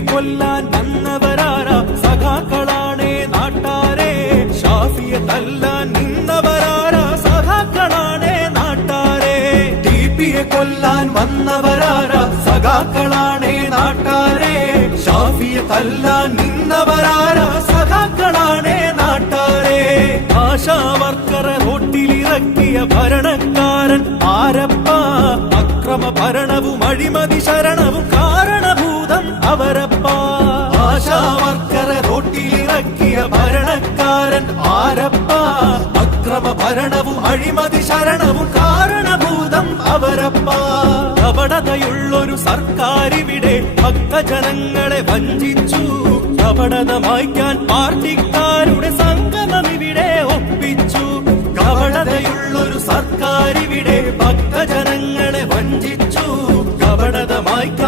കൊല്ലാൻ വന്നവരാരാ സഖാക്കളാണേ നാട്ടാരെ. ഷാഫിയെ തല്ലാൻ നിന്നവരാരാ സഖാക്കളാണേ നാട്ടാരെ. ടിപിയെ കൊല്ലാൻ വന്നവരാരാ സഖാക്കളാണേ നാട്ടാരെ. ഷാഫിയെ തല്ലാൻ നിന്നവരാരാ സഖാക്കളാണേ നാട്ടാരെ. ആശാവർക്കറെ റോട്ടിലിറക്കിയ ഭരണക്കാരൻ ആരപ്പ. അക്രമ ഭരണവും അഴിമതി ശരണവും കാരണഭൂതം അവരപ്പ. ആശാവർക്കറെ റോട്ടിലിറക്കിയ ഭരണക്കാരൻ ആരപ്പ. അക്രമ ഭരണവും അഴിമതി ശരണവും കാരണഭൂതം അവരപ്പ. കപടതയുള്ളൊരു സർക്കാരിവിടെ ഭക്തജനങ്ങളെ വഞ്ചിച്ചു. കപടത മായ്ക്കാൻ പാർട്ടിക്കാരുടെ സംഗമം ഇവിടെ ഒപ്പിച്ചു. കപടതയുള്ളൊരു സർക്കാരിവിടെ ഭക്തജനങ്ങളെ വഞ്ചിച്ചു. കപടത മായ്ക്കാൻ